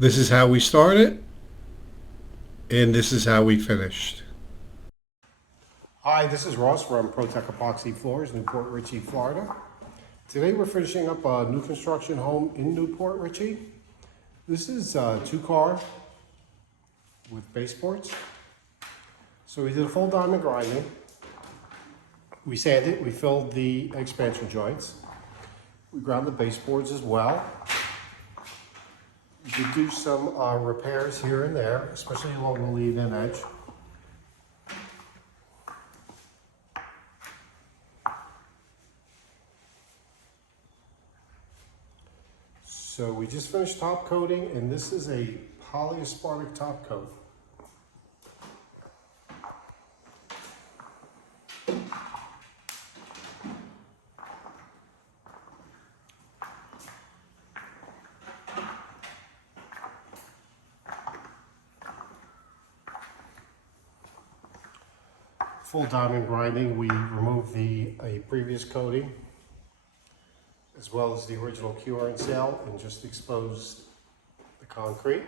This is how we started, and this is how we finished. Hi, this is Ross from ProTech Epoxy Floors in Port Richey, Florida. Today we're finishing up a new construction home in Port Richey. This is a 2-car with baseboards. So we did a full diamond grinding. We sanded, we filled the expansion joints. We ground the baseboards as well. We did do some repairs here and there, especially along the lead-in edge. So we just finished top coating, and this is a polyaspartic top coat. Full diamond grinding, we removed a previous coating as well as the original cure and seal and just exposed the concrete.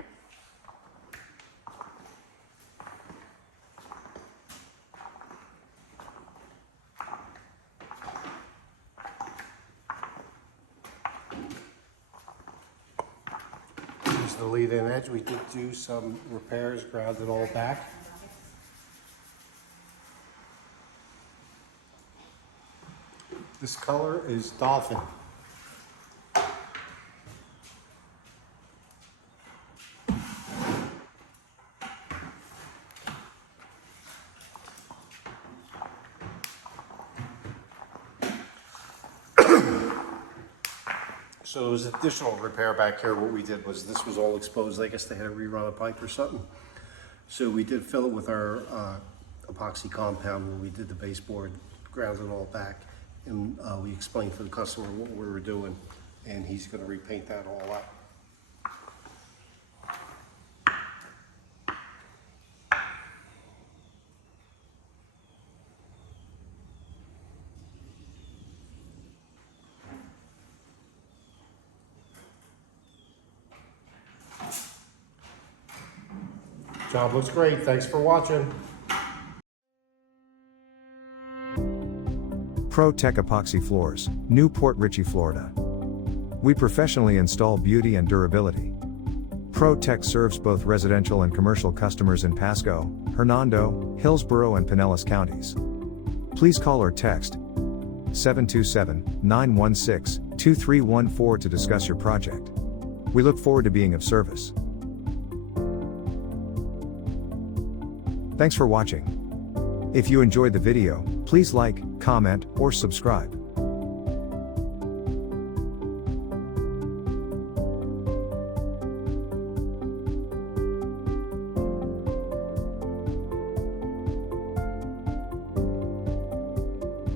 Here's the lead-in edge. We did do some repairs, ground it all back. This color is Dolphin. So there was additional repair back here. What we did was this was all exposed. I guess they had to rerun a pipe or something. So we did fill it with our epoxy compound when we did the baseboard, ground it all back. And we explained to the customer what we were doing, and he's going to repaint that all up. Job looks great. Thanks for watching. ProTech Epoxy Floors, New Port Richey, Florida. We professionally install beauty and durability. ProTech serves both residential and commercial customers in Pasco, Hernando, Hillsborough and Pinellas counties. Please call or text 727-916-2314 to discuss your project. We look forward to being of service. Thanks for watching. If you enjoyed the video, please like, comment, or subscribe.